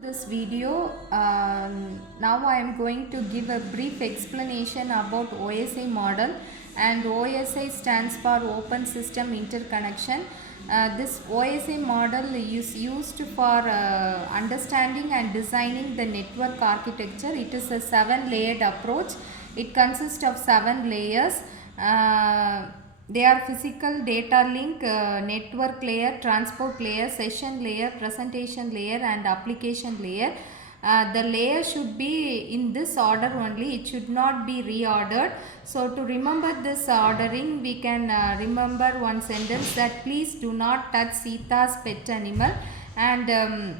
This video. Now I am going to give a brief explanation about OSI model, and OSI stands for Open System Interconnection. This OSI model is used for understanding and designing the network architecture. It is a 7-layered approach. It consists of 7 layers. They are physical data link, network layer, transport layer, session layer, presentation layer and application layer. The layer should be in this order only. It should not be reordered. So to remember this ordering, we can remember one sentence that please do not touch Sita's pet animal. And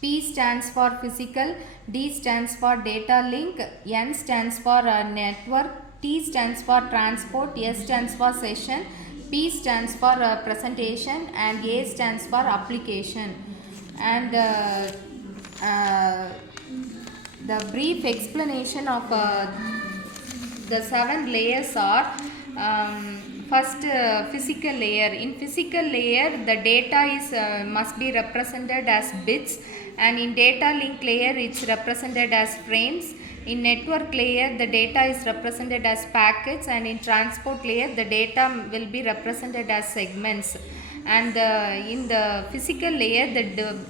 P stands for physical, D stands for data link, N stands for network, T stands for transport, S stands for session, P stands for presentation, and A stands for application. And the brief explanation of the 7 layers are first, physical layer. In physical layer, the data is must be represented as bits, and in data link layer it's represented as frames. In network layer the data is represented as packets, and in transport layer the data will be represented as segments. And in the physical layer the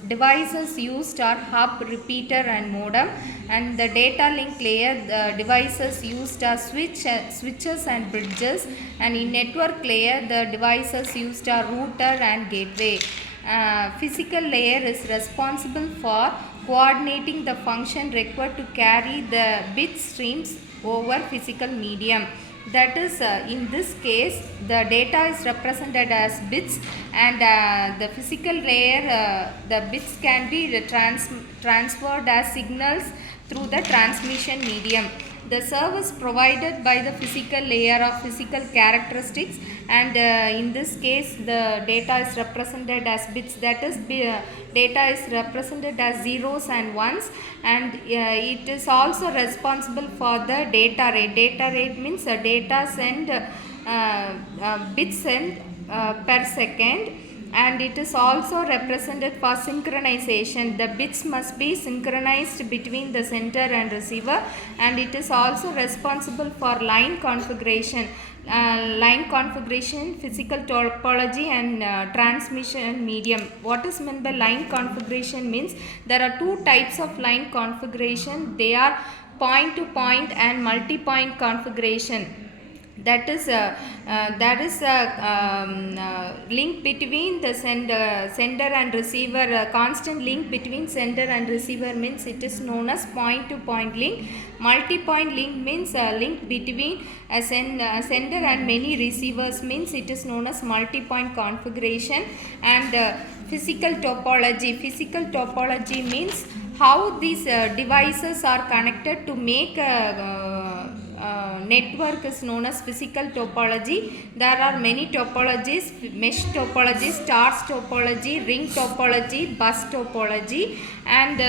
devices used are hub, repeater and modem, and the data link layer the devices used are switches and bridges, and in network layer the devices used are router and gateway. Physical layer is responsible for coordinating the function required to carry the bit streams over physical medium. That is, in this case the data is represented as bits, and the physical layer the bits can be transferred as signals through the transmission medium. The service provided by the physical layer of physical characteristics, and in this case the data is represented as bits, that is data is represented as zeros and ones, and it is also responsible for the data rate. Data rate means data sent bits sent per second, and it is also represented for synchronization. The bits must be synchronized between the sender and receiver, and it is also responsible for line configuration. Physical topology and transmission medium. What is meant by line configuration means there are two types of line configuration. They are point to point and multi-point configuration. That is there is a link between the sender and receiver. Constant link between sender and receiver means it is known as point to point link. Multi-point link means a link between a sender and many receivers means it is known as multi-point configuration. And physical topology means how these devices are connected to make network is known as physical topology. There are many topologies: mesh topology, stars topology, ring topology, bus topology. And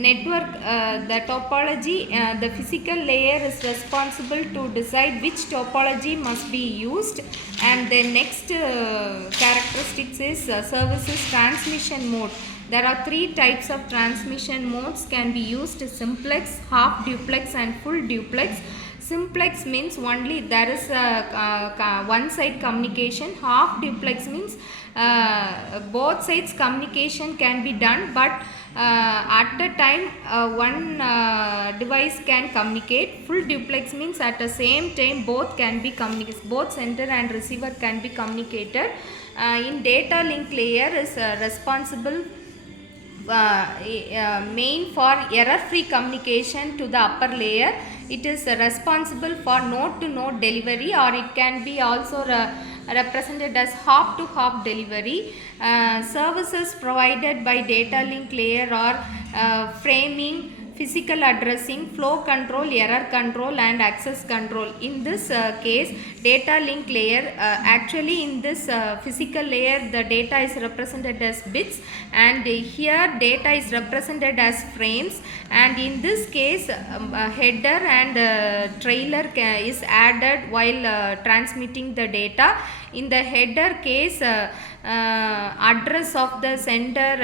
network the topology, the physical layer is responsible to decide which topology must be used. And the next characteristics is services transmission mode. There are 3 types of transmission modes can be used: simplex, half duplex and full duplex. Simplex means only there is a one side communication. Half duplex means both sides communication can be done, but at a time one device can communicate. Full duplex means at the same time both can be communicated, both sender and receiver can be communicated. In data link layer is responsible main for error-free communication to the upper layer. It is responsible for node-to-node delivery, or it can be also represented as hop-to-hop delivery. Services provided by data link layer are framing, physical addressing, flow control, error control and access control. In this case, data link layer, actually in this physical layer the data is represented as bits, and here data is represented as frames. And in this case header and trailer is added while transmitting the data. In the header case address of the sender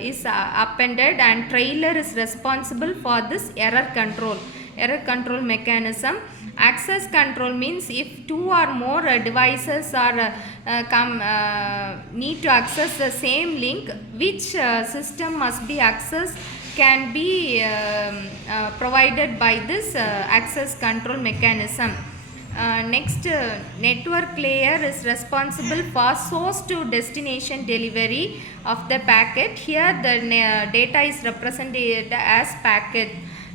is appended, and trailer is responsible for this error control mechanism. Access control means if two or more devices are need to access the same link, which system must be accessed can be provided by this access control mechanism. Next, network layer is responsible for source to destination delivery of the packet. Here the data is represented as packet,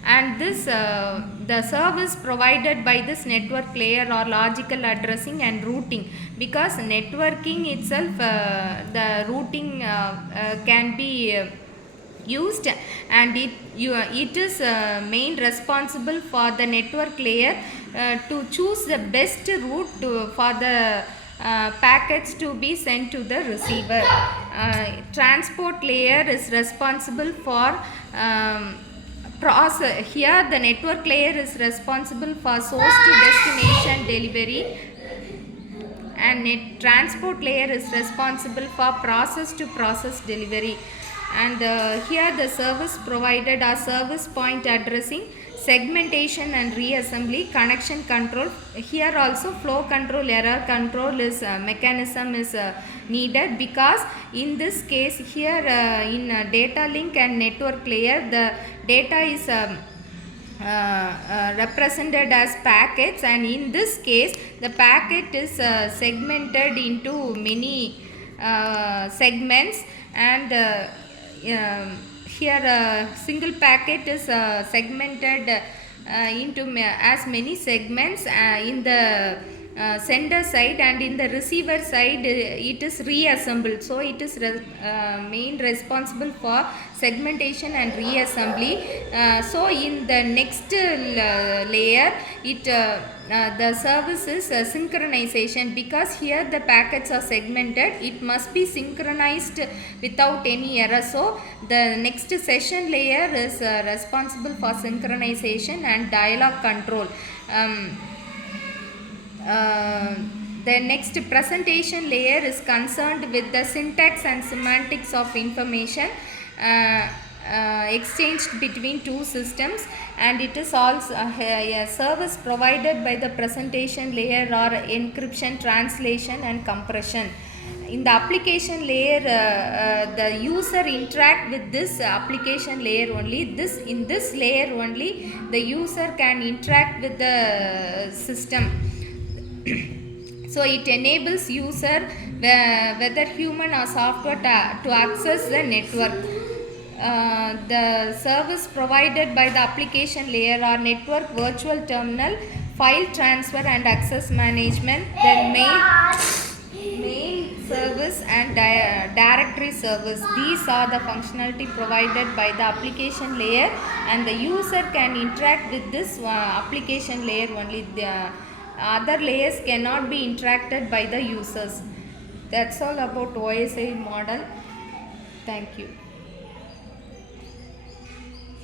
and this the service provided by this network layer are logical addressing and routing, because networking itself the routing can be used, and it is main responsible for the network layer to choose the best route for the packets to be sent to the receiver. Transport layer is responsible for process. Here the network layer is responsible for source to destination delivery, and transport layer is responsible for process to process delivery. And here the service provided are service point addressing, segmentation and reassembly, connection control. Here also flow control, error control is mechanism is needed, because in this case here in data link and network layer, the data is represented as packets, and in this case the packet is segmented into many segments, and here single packet is segmented into as many segments in the sender side, and in the receiver side it is reassembled. So it is main responsible for segmentation and reassembly. So in the next layer the service is synchronization, because here the packets are segmented, it must be synchronized without any error. So the next session layer is responsible for synchronization and dialog control. The next presentation layer is concerned with the syntax and semantics of information exchanged between two systems, and it is also a service provided by the presentation layer or encryption, translation and compression. In the application layer the user interact with this application layer only. In this layer only the user can interact with the system. So it enables user, whether human or software, to access the network. The service provided by the application layer are network virtual terminal, file transfer and access management, then main service and directory service. These are the functionality provided by the application layer, and the user can interact with this application layer only. The other layers cannot be interacted by the users. That's all about OSI model. Thank you.